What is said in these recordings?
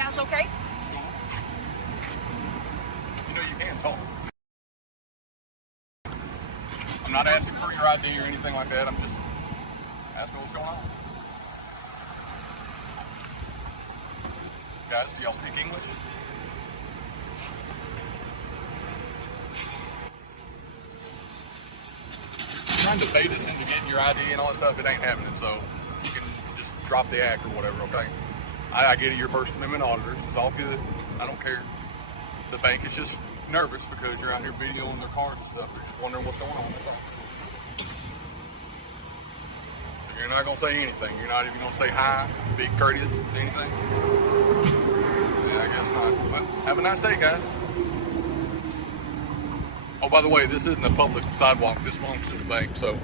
guys okay? You know you can talk. I'm not asking for your ID or anything like that. I'm just asking what's going on. Guys, do y'all speak English? Trying to bait us into getting your ID and all that stuff, it ain't happening, so you can just drop the act or whatever, okay? I get it, your First Amendment auditors, it's all good, I don't care. The bank is just nervous because you're out here videoing their cars and stuff, they're just wondering what's going on, that's all. So you're not gonna say anything, you're not even gonna say hi, be courteous, anything? Yeah, I guess not, but have a nice day, guys. Oh, by the way, this isn't a public sidewalk. This belongs to the bank, so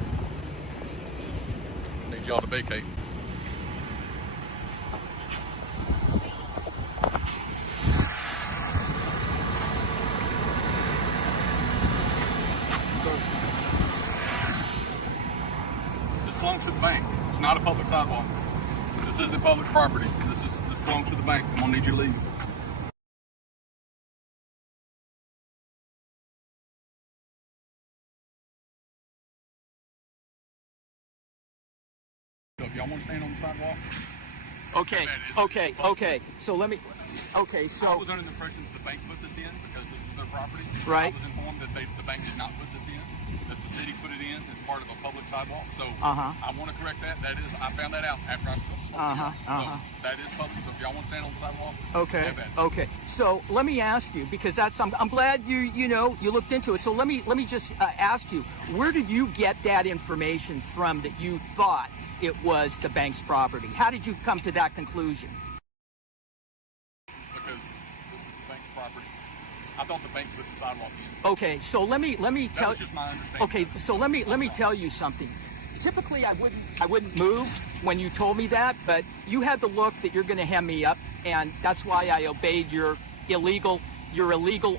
I need y'all to vacate. This belongs to the bank. It's not a public sidewalk. This isn't public property. This belongs to the bank. I'm gonna need you to leave. So if y'all want to stand on the sidewalk. Okay. So let me. Okay, so. I was under the impression that the bank put this in because this is their property. Right. I was informed that the bank did not put this in, that the city put it in as part of a public sidewalk. So I want to correct that. That is, I found that out after I spoke to you. So that is public. So if y'all want to stand on the sidewalk, Okay. So let me ask you, because I'm glad you looked into it. So let me just ask you, where did you get that information from that you thought it was the bank's property? How did you come to that conclusion? Because this is the bank's property. I thought the bank put the sidewalk in. Okay, so let me tell. That was just my understanding. Okay, so let me tell you something. Typically, I wouldn't move when you told me that, but you had the look that you're going to hem me up, and that's why I obeyed your illegal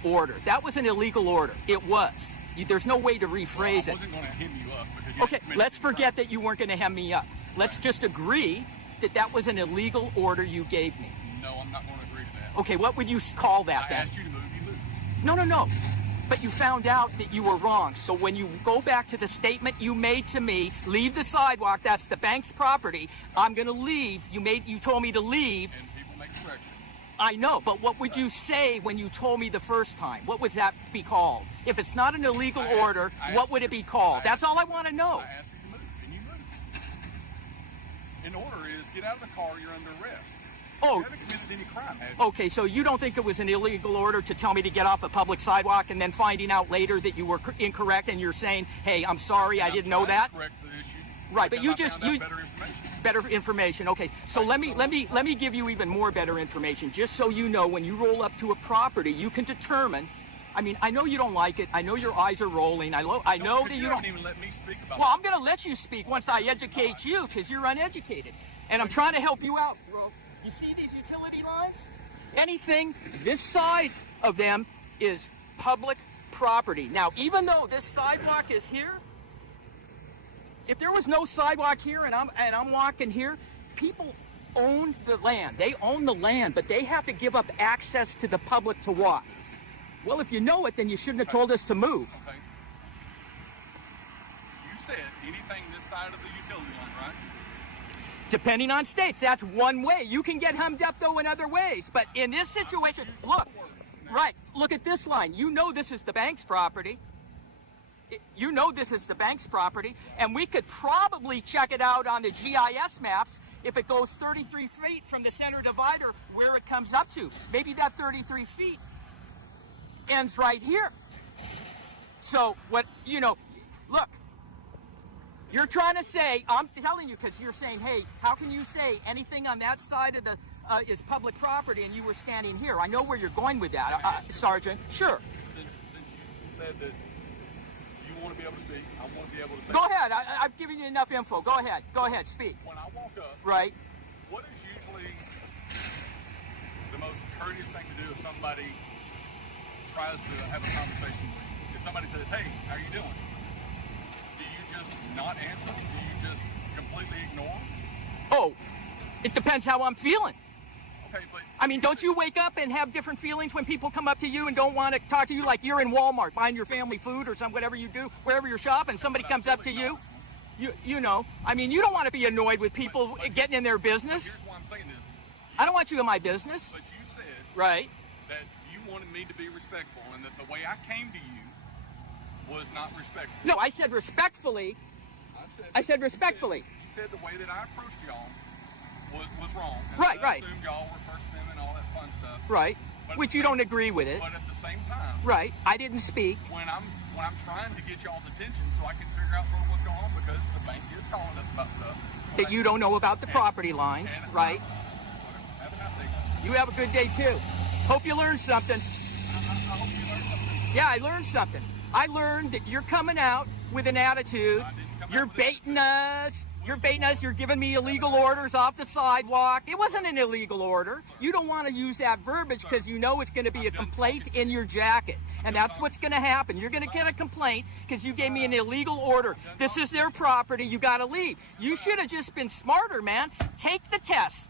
order. That was an illegal order. It was. There's no way to rephrase I wasn't going to hem you up. Okay, let's forget that you weren't going to hem me up. Let's just agree that that was an illegal order you gave me. No, I'm not going to agree to that. Okay, what would you call that then? I asked you to move, you moved. No. But you found out that you were wrong. So when you go back to the statement you made to me, leave the sidewalk, that's the bank's property, I'm going to leave. You told me to leave. And people make corrections. I know, but what would you say when you told me the first time? What would that be called? If it's not an illegal order, what would it be called? That's all I want to know. I asked you to move, and you moved. An order is get out of the car, you're under arrest. Oh. You haven't committed any crime, have you? Okay, so you don't think it was an illegal order to tell me to get off a public sidewalk and then finding out later that you were incorrect and you're saying, hey, I'm sorry, I didn't know that? Correct the issue. Right, but you just better information. Better information. Okay, so let me give you even more better information, just so you know when you roll up to a property, you can determine. I mean, I know you don't like it. I know your eyes are rolling. I know that you don't even let me speak about. Well, I'm going to let you speak once I educate you, because you're uneducated, and I'm trying to help you out, bro. You see these utility lines? Anything this side of them is public property. Now, even though this sidewalk is here, if there was no sidewalk here and I'm walking here, people own the land. They own the land, but they have to give up access to the public to walk. Well, if you know it, then you shouldn't have told us to move. Okay. You said anything this side of the utility line, right? Depending on states, that's one way. You can get hemmed up, though, in other ways. But in this situation, look at this line. You know this is the bank's property. You know this is the bank's property, and we could probably check it out on the GIS maps if it goes 33 feet from the center divider where it comes up to. Maybe that 33 feet ends right here. So look, you're trying to say, I'm telling you, because you're saying, hey, how can you say anything on that side of the is public property and you were standing here? I know where you're going with that, Sergeant. Sure. Since you said that you want to be able to speak, I want to be able to say. Go ahead. I've given you enough info. Go ahead. Speak. When I walk up, right. What is usually the most courteous thing to do if somebody tries to have a conversation with you? If somebody says, hey, how are you doing? Do you just not answer? Do you just completely ignore them? Oh, it depends how I'm feeling. Okay, but I mean, don't you wake up and have different feelings when people come up to you and don't want to talk to you, like you're in Walmart buying your family food or whatever you do, wherever you're shopping, somebody comes up to you, you know, I mean, you don't want to be annoyed with people getting in their business. here's why I'm saying this. I don't want you in my business. But you said Right. that you wanted me to be respectful and that the way I came to you was not respectful. No, I said respectfully. I said respectfully. You said the way that I approached y'all was wrong. And Right, I right. assumed y'all were First Amendment and all that fun stuff. Right. But at Which the you same- don't agree with it. But at the same time, Right. I didn't speak. when I'm trying to get y'all's attention so I can figure out sort of what's going on because the bank is calling us about stuff That you don't know about the property lines. and- Right. Whatever. Have a nice day. You have a good day too. Hope you learned something. I hope you learned something. Yeah, I learned something. I learned that you're coming out with an attitude. I didn't come You're out with an baiting us. You're baiting us. You're giving me illegal orders off the sidewalk. It wasn't an illegal order. You don't want to use that verbiage because you know it's going to be a complaint in your jacket. And that's what's going to happen. You're going to get a complaint because you gave me an illegal order. This is their property. You got to leave. You should have just been smarter, man. Take the test.